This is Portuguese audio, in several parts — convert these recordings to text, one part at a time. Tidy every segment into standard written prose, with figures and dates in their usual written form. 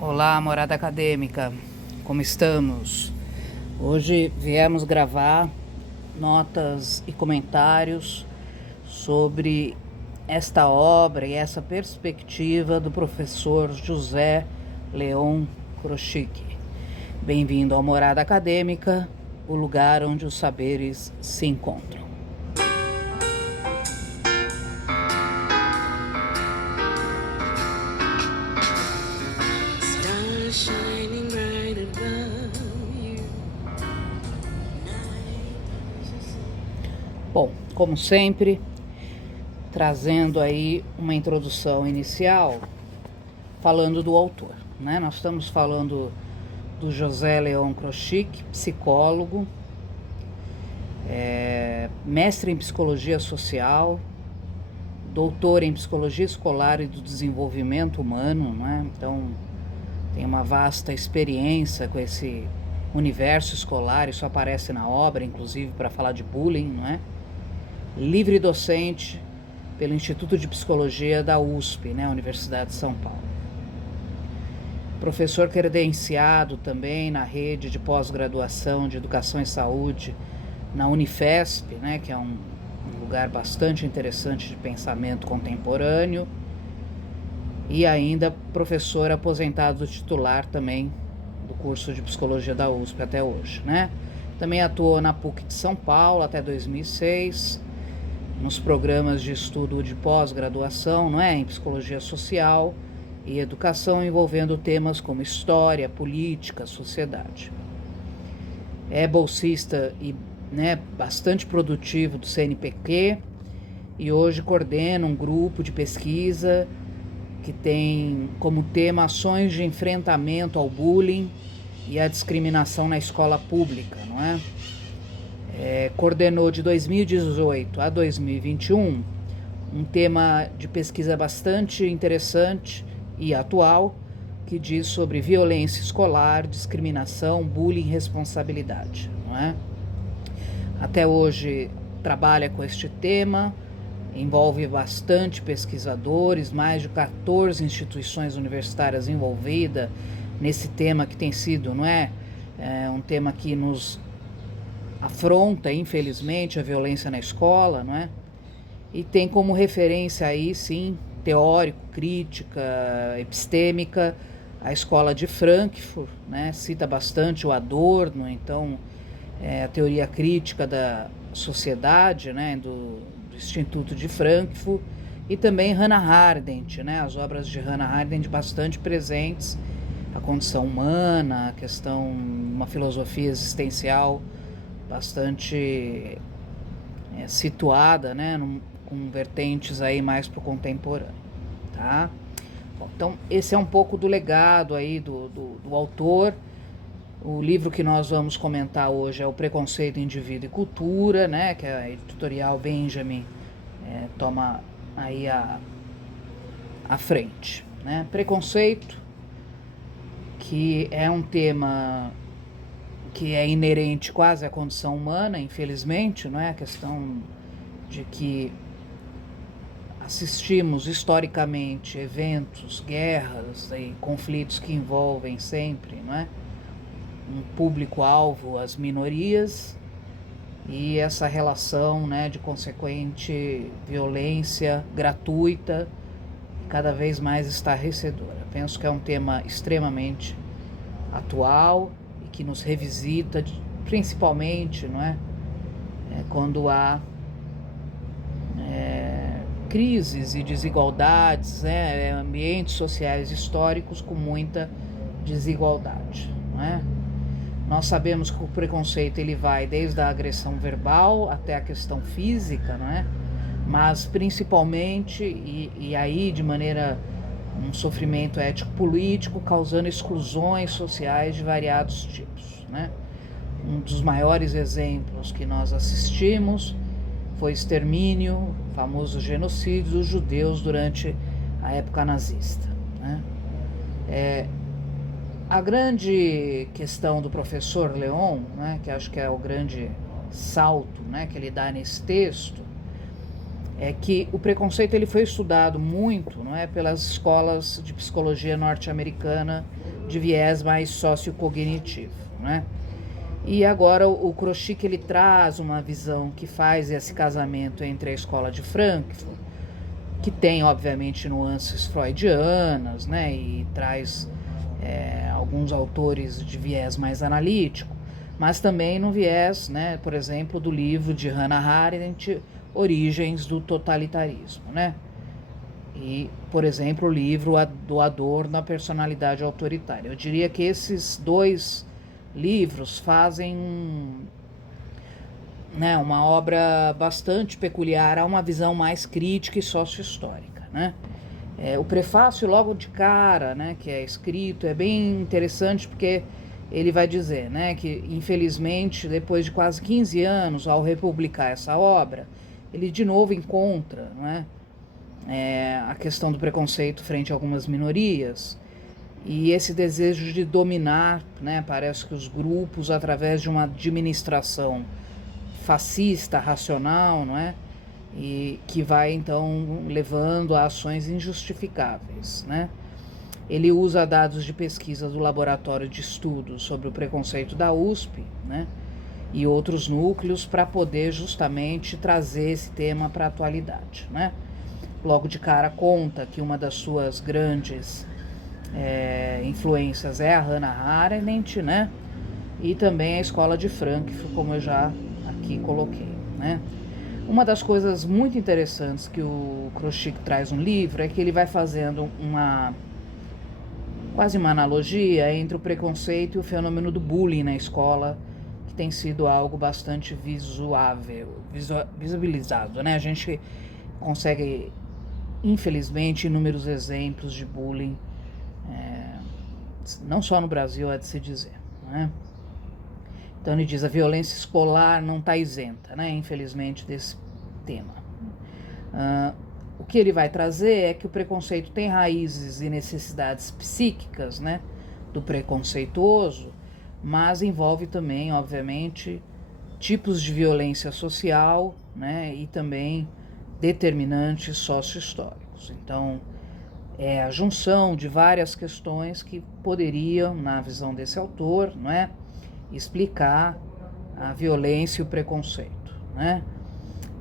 Olá, morada acadêmica, como estamos? Hoje viemos gravar notas e comentários sobre esta obra e essa perspectiva do professor José Leon Kroschik. Bem-vindo ao Morada Acadêmica, o lugar onde os saberes se encontram. Bom, como sempre, trazendo aí uma introdução inicial, falando do autor, né? Nós estamos falando do José Leon Kroschik, psicólogo, mestre em psicologia social, doutor em psicologia escolar e do desenvolvimento humano, né? Então tem uma vasta experiência com esse universo escolar, isso aparece na obra, inclusive para falar de bullying, não é? Livre docente pelo Instituto de Psicologia da USP, né, Universidade de São Paulo. Professor credenciado também na rede de pós-graduação de Educação e Saúde na Unifesp, né, que é um lugar bastante interessante de pensamento contemporâneo, e ainda professor aposentado titular também do curso de Psicologia da USP até hoje, né? Também atuou na PUC de São Paulo até 2006, nos programas de estudo de pós-graduação, não é, em psicologia social e educação, envolvendo temas como história, política, sociedade. É bolsista e, né, bastante produtivo do CNPq e hoje coordena um grupo de pesquisa que tem como tema ações de enfrentamento ao bullying e à discriminação na escola pública, não é? Coordenou de 2018 a 2021 um tema de pesquisa bastante interessante e atual que diz sobre violência escolar, discriminação, bullying e responsabilidade, não é? Até hoje trabalha com este tema, envolve bastante pesquisadores, mais de 14 instituições universitárias envolvidas nesse tema que tem sido, não é, um tema que nos afronta, infelizmente, a violência na escola, não é? E tem como referência aí, sim, teórico, crítica, epistêmica, a escola de Frankfurt, né? Cita bastante o Adorno, então, a teoria crítica da sociedade, né? do Instituto de Frankfurt, e também Hannah Arendt, né? As obras de Hannah Arendt bastante presentes, a condição humana, a questão, uma filosofia existencial bastante situada, né, com vertentes aí mais pro contemporâneo, tá? Bom, então esse é um pouco do legado aí do autor. O livro que nós vamos comentar hoje é O Preconceito, Indivíduo e Cultura, né, que a editorial Benjamin toma aí a frente, né? Preconceito, que é um tema que é inerente quase à condição humana, infelizmente, não é? A questão de que assistimos historicamente eventos, guerras e conflitos que envolvem sempre, não é, um público-alvo, as minorias, e essa relação, né, de consequente violência gratuita cada vez mais estarrecedora. Penso que é um tema extremamente atual, que nos revisita, principalmente, não é? Quando há crises e desigualdades, né? Ambientes sociais históricos com muita desigualdade, não é? Nós sabemos que o preconceito ele vai desde a agressão verbal até a questão física, não é? Mas principalmente, e aí de maneira um sofrimento ético-político, causando exclusões sociais de variados tipos, né? Um dos maiores exemplos que nós assistimos foi o extermínio, o famoso genocídio dos judeus durante a época nazista, né? A grande questão do professor Leon, né, que acho que é o grande salto, né, que ele dá nesse texto, é que o preconceito ele foi estudado muito, não é, pelas escolas de psicologia norte-americana de viés mais sociocognitivo, não é? E agora o Kroschik ele traz uma visão que faz esse casamento entre a escola de Frankfurt, que tem obviamente nuances freudianas, né, e traz alguns autores de viés mais analítico, mas também no viés, né, por exemplo, do livro de Hannah Arendt, Origens do Totalitarismo, né? E, por exemplo, o livro do Adorno, A Personalidade Autoritária. Eu diria que esses dois livros fazem né, uma obra bastante peculiar, a uma visão mais crítica e sócio-histórica, né? O prefácio logo de cara, né, que é escrito, é bem interessante porque ele vai dizer, né, que infelizmente depois de quase 15 anos ao republicar essa obra, ele de novo encontra, né, a questão do preconceito frente a algumas minorias e esse desejo de dominar, né, parece que os grupos através de uma administração fascista, racional, não é? E que vai então levando a ações injustificáveis, né? Ele usa dados de pesquisa do Laboratório de Estudos sobre o Preconceito da USP, né? E outros núcleos para poder justamente trazer esse tema para a atualidade, né? Logo de cara conta que uma das suas grandes influências é a Hannah Arendt, né? E também a Escola de Frankfurt, como eu já aqui coloquei, né? Uma das coisas muito interessantes que o Kroschik traz no livro é que ele vai fazendo quase uma analogia entre o preconceito e o fenômeno do bullying na escola, que tem sido algo bastante visibilizado, né? A gente consegue, infelizmente, inúmeros exemplos de bullying, não só no Brasil, é de se dizer, né? Então ele diz, a violência escolar não está isenta, né, infelizmente, desse tema. O que ele vai trazer é que o preconceito tem raízes e necessidades psíquicas, né, do preconceituoso, mas envolve também, obviamente, tipos de violência social, né, e também determinantes socio-históricos. Então, é a junção de várias questões que poderiam, na visão desse autor, não é, explicar a violência e o preconceito, né?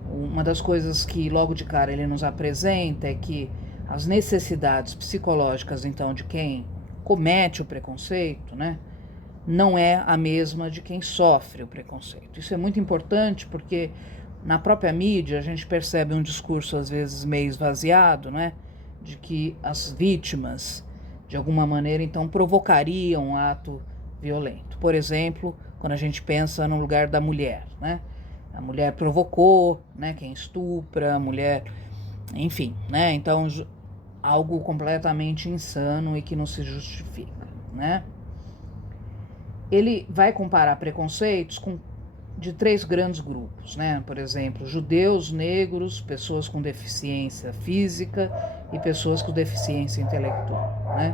Uma das coisas que logo de cara ele nos apresenta é que as necessidades psicológicas, então, de quem comete o preconceito, né, não é a mesma de quem sofre o preconceito. Isso é muito importante porque na própria mídia a gente percebe um discurso às vezes meio esvaziado, né, de que as vítimas de alguma maneira então provocariam um ato violento. Por exemplo, quando a gente pensa no lugar da mulher, né? A mulher provocou, né? Quem estupra, a mulher, enfim, né? Então, algo completamente insano e que não se justifica, né? Ele vai comparar preconceitos de 3 grandes grupos, né? Por exemplo, judeus, negros, pessoas com deficiência física e pessoas com deficiência intelectual, né?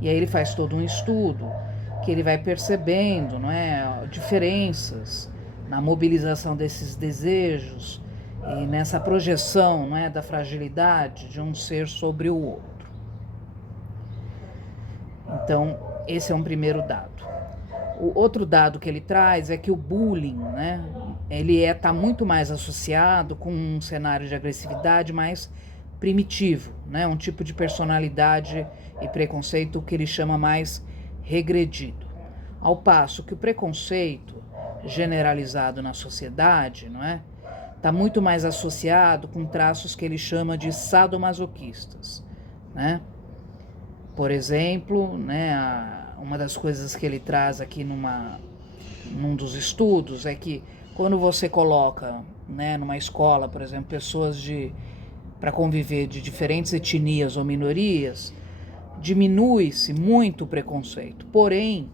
E aí ele faz todo um estudo que ele vai percebendo, não é, diferenças na mobilização desses desejos e nessa projeção, não é, da fragilidade de um ser sobre o outro. Então, esse é um primeiro dado. O outro dado que ele traz é que o bullying, né, ele está muito mais associado com um cenário de agressividade mais primitivo, né, um tipo de personalidade e preconceito que ele chama mais regredido. Ao passo que o preconceito generalizado na sociedade, não é, está muito mais associado com traços que ele chama de sadomasoquistas, né? Por exemplo, né, uma das coisas que ele traz aqui num dos estudos é que quando você coloca, né, numa escola, por exemplo, pessoas para conviver de diferentes etnias ou minorias, diminui-se muito o preconceito, porém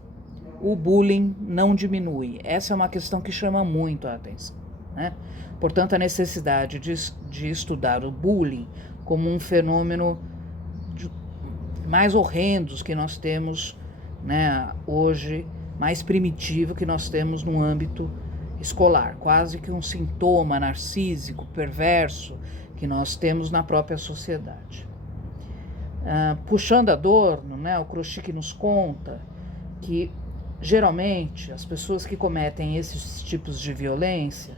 o bullying não diminui. Essa é uma questão que chama muito a atenção, né? Portanto, a necessidade de estudar o bullying como um fenômeno mais horrendo que nós temos, né, hoje, mais primitivo que nós temos no âmbito escolar, quase que um sintoma narcísico, perverso, que nós temos na própria sociedade. Puxando Adorno, né, o Kroschik nos conta que geralmente as pessoas que cometem esses tipos de violência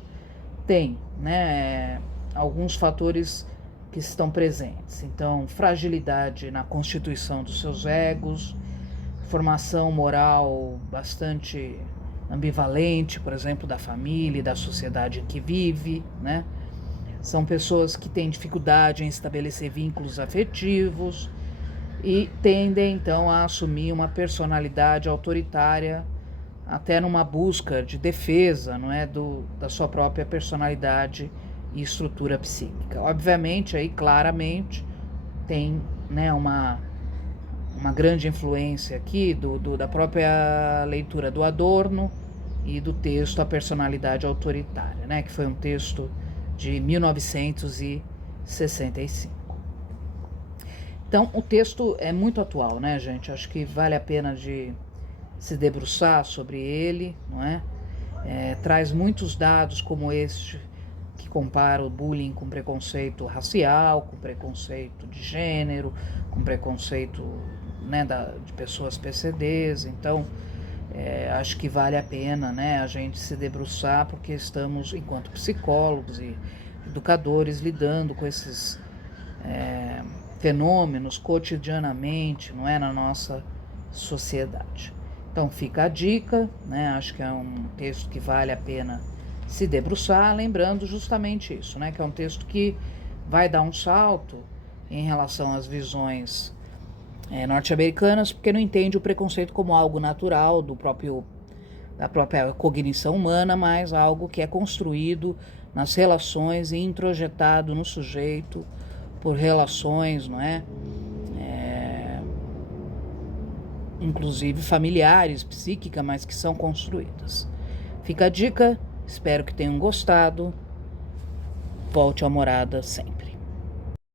têm, né, alguns fatores que estão presentes. Então, fragilidade na constituição dos seus egos, formação moral bastante ambivalente, por exemplo, da família e da sociedade em que vive, né? São pessoas que têm dificuldade em estabelecer vínculos afetivos e tendem, então, a assumir uma personalidade autoritária, até numa busca de defesa, não é, da sua própria personalidade e estrutura psíquica. Obviamente, aí claramente tem, né, uma grande influência aqui da própria leitura do Adorno e do texto A Personalidade Autoritária, né, que foi um texto de 1965. Então, o texto é muito atual, né, gente? Acho que vale a pena de se debruçar sobre ele, não é? Traz muitos dados como este, que compara o bullying com preconceito racial, com preconceito de gênero, com preconceito, né, de pessoas PCDs. Então, acho que vale a pena, né, a gente se debruçar, porque estamos, enquanto psicólogos e educadores, lidando com esses fenômenos cotidianamente, não é, na nossa sociedade. Então fica a dica, né? Acho que é um texto que vale a pena se debruçar, lembrando justamente isso, né? Que é um texto que vai dar um salto em relação às visões norte-americanas, porque não entende o preconceito como algo natural da própria cognição humana, mas algo que é construído nas relações e introjetado no sujeito por relações, não é? Inclusive familiares, psíquicas, mas que são construídas. Fica a dica, espero que tenham gostado. Volte à morada sempre.